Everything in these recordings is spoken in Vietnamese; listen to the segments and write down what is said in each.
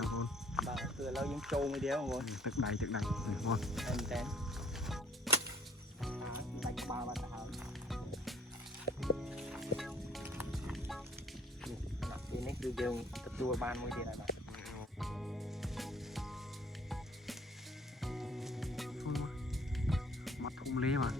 nè con. Bà từ lâu những trâu mới đéo con.ទឹកđầy con. Em tên. Đánh ba bạn hả? Cái này cứ dùng tập đua ban mỗi thế này bạn. Mắt không lê mà.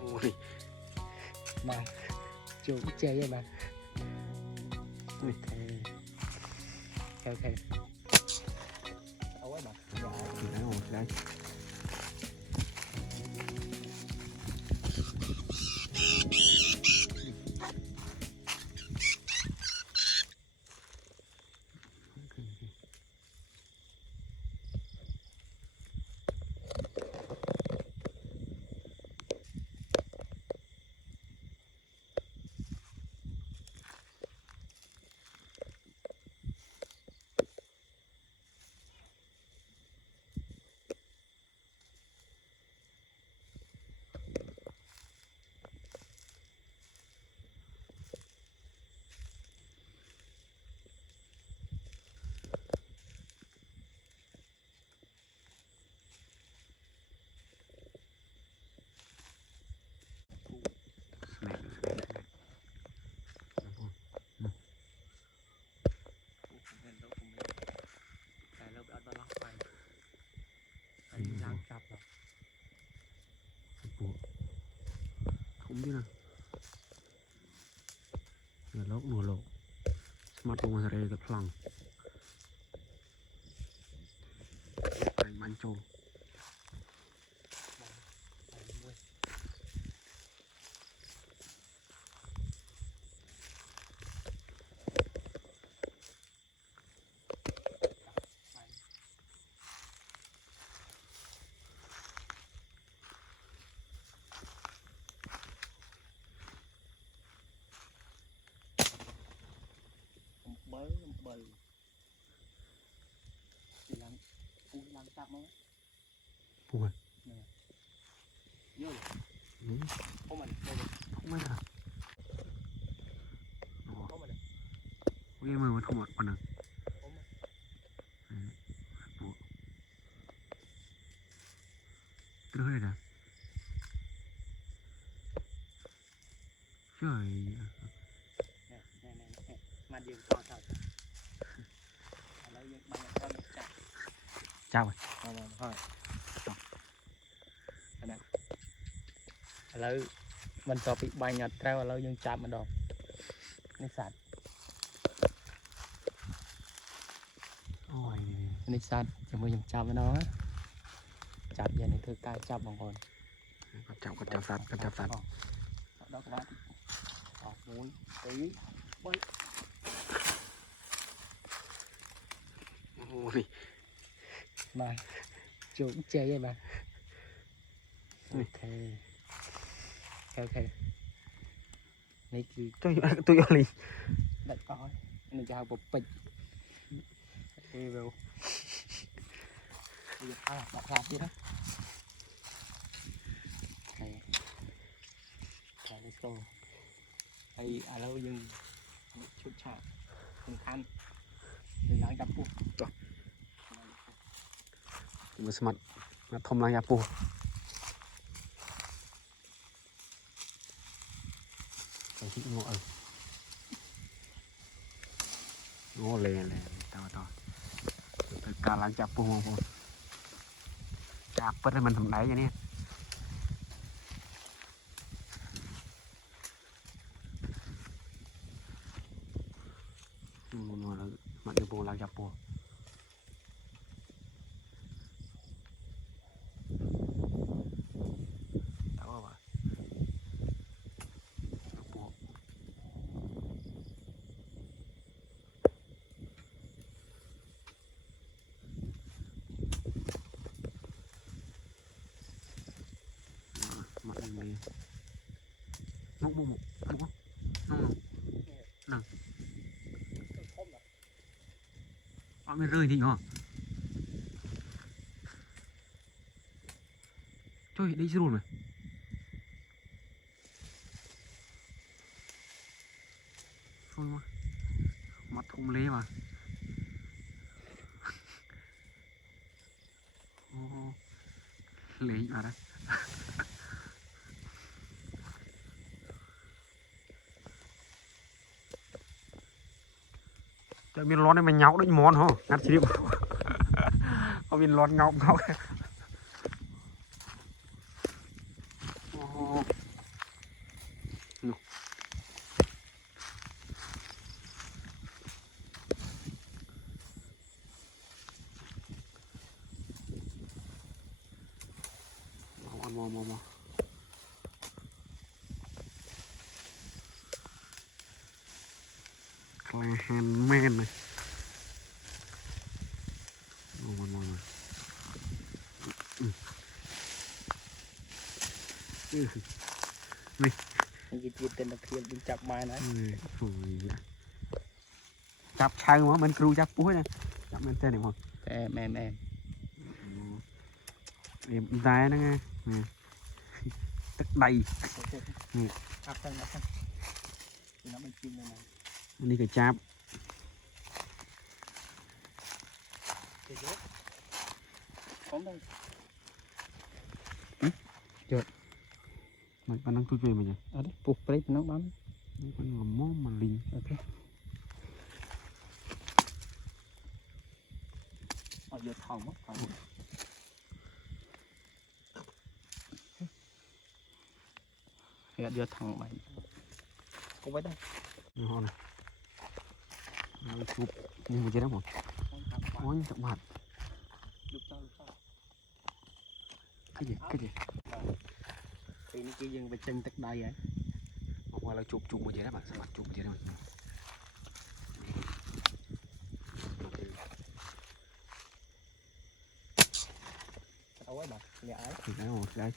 Ôi. Mà chú chơi vậy mà. Ok. Đâu ấy bạn. Đấy. Không biết nào. Giờ lốc nổ lộ. Smart bông ra đây tập phẳng. Anh bắn trâu. Bờ thì làm chặt nó Ui. vô không mình không biết hả? không mình Ui em ơi không một phần nào. Đưa đây nè. Trời. nè mà điều to thật lấy những bằng con chặt Chào rồi. Thôi lấy mình cho bị bay nhặt treo lấy những chạm mà đòn nó sạch Ôi. nó sạch chỉ mới những chạm với nó chạm về này thư cai chạm bằng con Con chào sạch. đó các bạn muốn tí bơi Ôi. mà chú chơi vậy mà ok này cứ Tôi ở lì. đặt coi này cho một bịch đi vào bây giờ đặt ra đi đó này let's go hay à lâu nhưng chút chạm không khăn mình đang gặp phụ Mà smart. Nó thông lang yappu. Cái gì ngộ ở. Ngộ lè to. Từ cả lang yappu mà con. Chạp bớt mình thầm đáy vậy nè. Mặt đi buông lang yappu. Mặt mình múc nè họ mới rơi thì hả trời đây rồi cũng lý mà. Lý mà đấy. Cho miền lon này mày nháo đánh món hả? Ngắt chỉ điểm. Có miền lon ngọc ngọc. Mò. Handman này. Mò. Này. Cái chuyện tên là phiền đừng chập bài này. Chập sao mà mình kêu chập cuối nè. Chập lên tên này không? Em. Em tay nó nghe. Tất đầy. Áp thân. Nó bên chim này này. Đi cái chạp. Phóng đây. Mày đang thui về mày nhỉ? Ở đây, phục plate nó bắn. Con ngầm mó mà linh. Ok. Ở giờ thòng mất thòng. Giờ thòng mày. Không phải đây. Họ này. Chụp nhưng mà chưa đóng một. Ôi chậm mặt. Lúc sau. Cái gì? Thì nó kia dừng về chân tắc đầy ấy. Hoặc là chụp một gì đó bạn, sao mặt chụp gì đó. Đâu ấy bạn, nhà ấy. Thì cái một đây.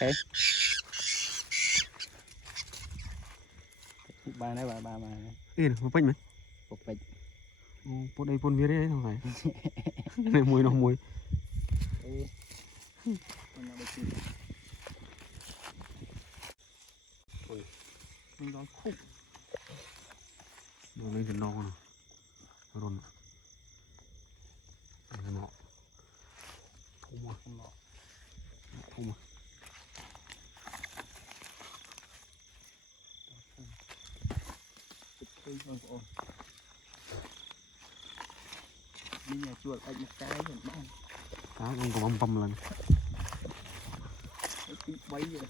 Ok. Ba này ba mà. Yên, một bánh mày. Phục plate. Bộ đây pôn viết đấy không phải. Này mùi nó mùi. Mình đón khúc. Nó lên trên no nè. Rồi. Đây nó. Thum à. Đi nhà chuột anh một cái rồi bông. Cá không có băm lần. Bấy rồi.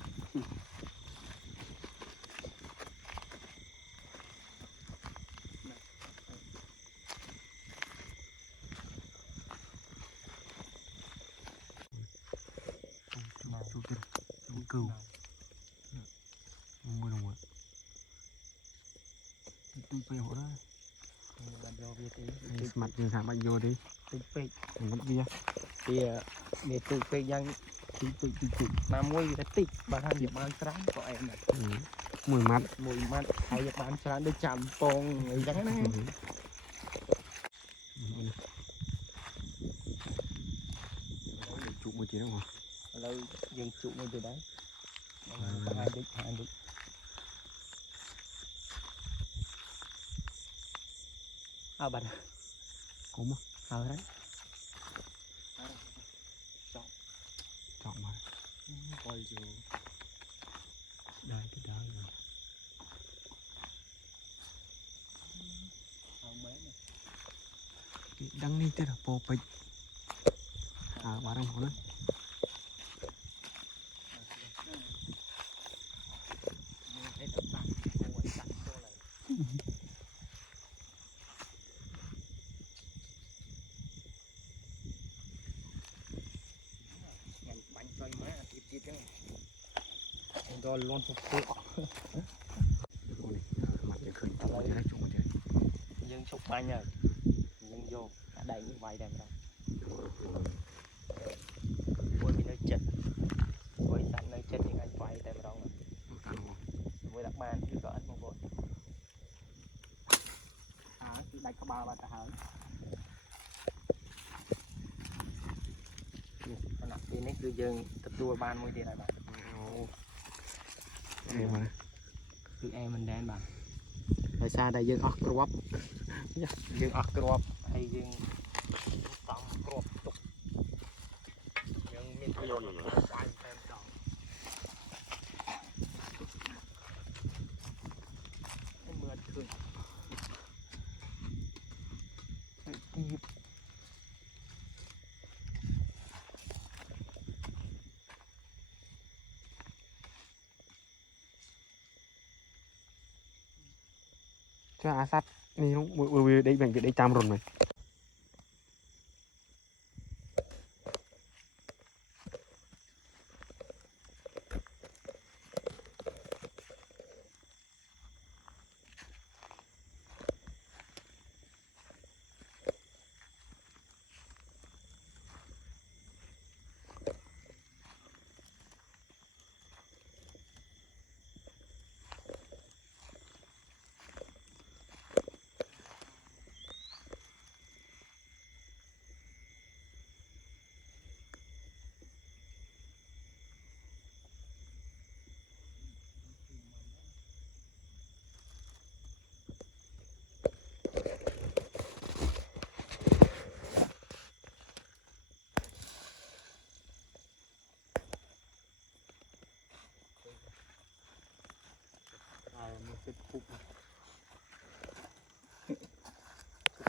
Chú cừu. Mùi đồng rồi. Tôi phải hộ đó. Bạn vô bia tí. Mặt như thằng bạn vô đi. Tụi phê. Mình mất bia. Thì để tụi phê dân. Tụi. Mà mùi là tích. Bạn thằng dịp bán trắng của em này. Mùi mặt. Mùi mặt. Hay dịp bán trắng để chạm phong. Người trắng này. Chụp một chỉ đâu hả? Lâu dừng trụ ngay từ đấy. Có hai đích. À bạn. Cốm á? Đấy. Chọn mà. Coi dù. Đây cái đó rồi. Đăng lên tên là bò bịch. À bà đang hỏi đó. Rồi luôn phục vụ. Mặt để khởi tụ một thế chung một thế. Nhưng chụp bánh rồi. Nhưng vô đẩy như vậy đây rồi. Ôi mình nơi chết. Ôi sẵn nơi chết thì anh quay tại rồi. Với đặc man thì có ăn một vội. Thì đánh có bao bạn ta hỡi. Con nọ. คือยังตัวบ้านมวยที่ไหนบ้าง em mà คือแอร์มันแดนบ้าง rồi xa đây dương ốc crop ยังอักกรอบให้ยังตำกรอบตุกยังมีประโยชน์ไปเต็มต่อให้เหมือนคืนตีบ cho á sắtนี่น้องมือได้แบ่งจะได้จำรนไหม มันเป็นปุบ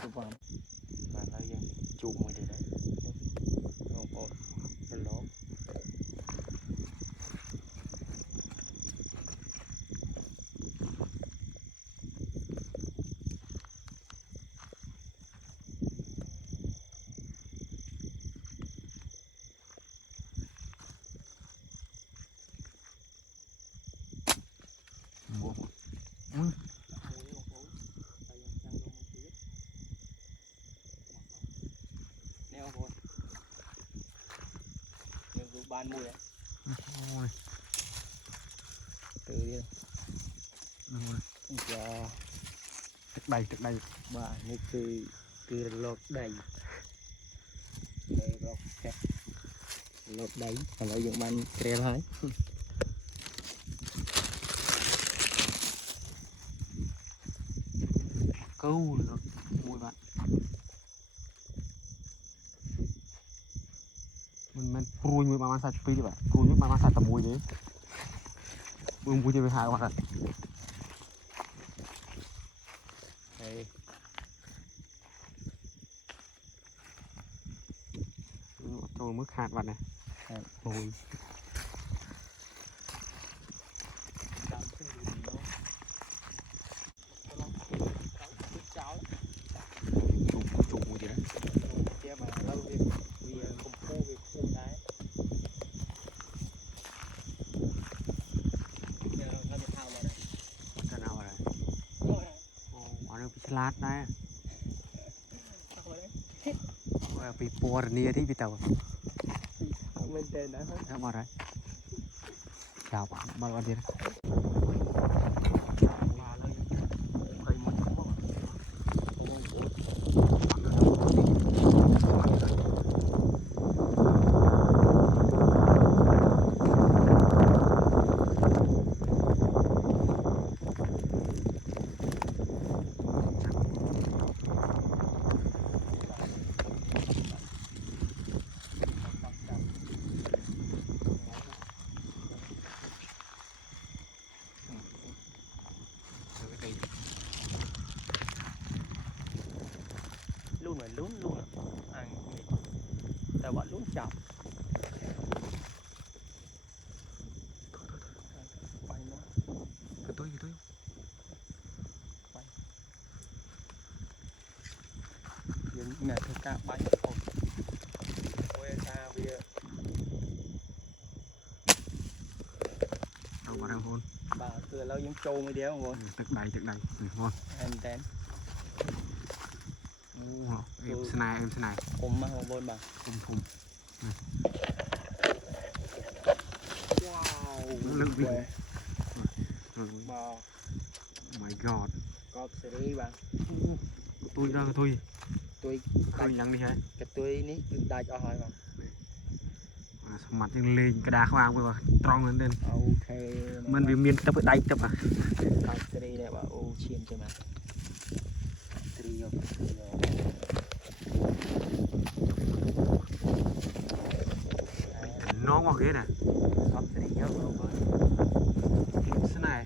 สุดวันแล้วยังจูบมือเดียวได้ลองปอดมันล้อมบ้านมวยtừ đi giờ thực đầy bà như cứ lột đầy đây lột kẹt lột đầy còn lại dùng bàn kề lại câu mùi bạn mình pruy mùi mà sạch pí vậy pruy nước mà sạch tầm mùi đấy mùi chơi với hai bạn đây tôi mức hạt bạn này mùi chụp mùi gì đấy lát đấy bị bò nia đấy bị tàu bên trên đó nó bò đấy chào bạn bao nhiêu luôn rồi luôn ăn ta gọi luôn chọc quay nó cái tôi dừng ngày thứ ca bánh ôi ôi ta bây giờ đâu mà đang hôn bà từ lâu giống trâu mới đéo rồi thực đầy ngon em đến em xe này ôm mà không bôn bà phum wow lượng vị wow my god có sẽ đi bà tôi ra tôi tôi không nhắn đi hả cái tôi ní đừng tay cho hỏi bà สมัติยังเลงกระดาษวางไปว่าตรองนั่นเด่น โอเค มันวิมีนตับได้ตับอ่ะ ตัดตรีเนี่ยว่าโอเชียนใช่ไหมตรีโอน้องบอกเงี้ยน่ะ ตัดตรีเยอะเลย สนาย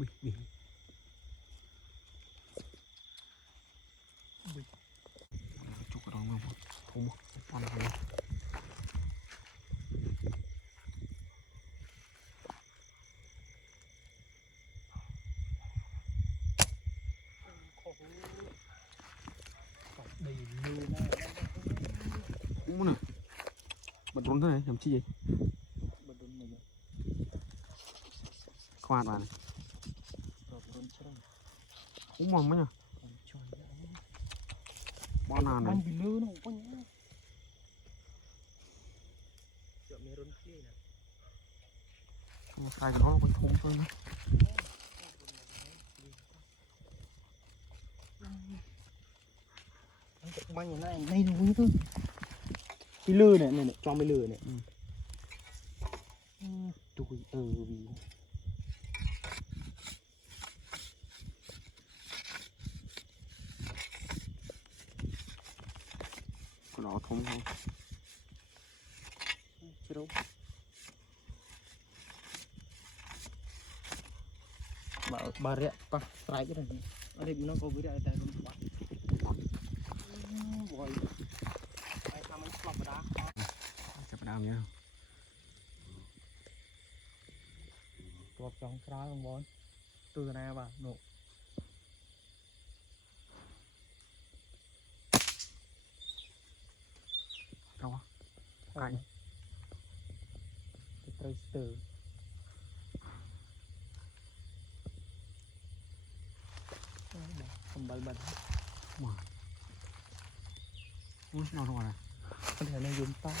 บิบิจุกร้องมาผมปอนเลยอู้น่ะบัดรุนเท่าไหร่ทำชี้ขวาดมาอู้มองมั้ยเนี่ยบ้านนานเลย มันบิลูน้องปนเดี๋ยวมีรุ่นคลี่นะ ใส่กันห้องไปทุ่มเลยนะ มันอย่างนั้นในรูนี่ตัวบิลูเนี่ยเนี่ยจอมบิลูเนี่ยดูวี ก็รอทุ่มเขา Chiro. Baria pas strike kan. Ada guna kau beri ada rumah. Boy. Ai sama slap dah. จะไปดาวเนี้ย ตัวจองซ้ายของบอลตัวไหนบ้างหนู เราวะไก่ เตรสเตอร์kembal ban อุ้ยเราทำอะไร có thể là dùng tay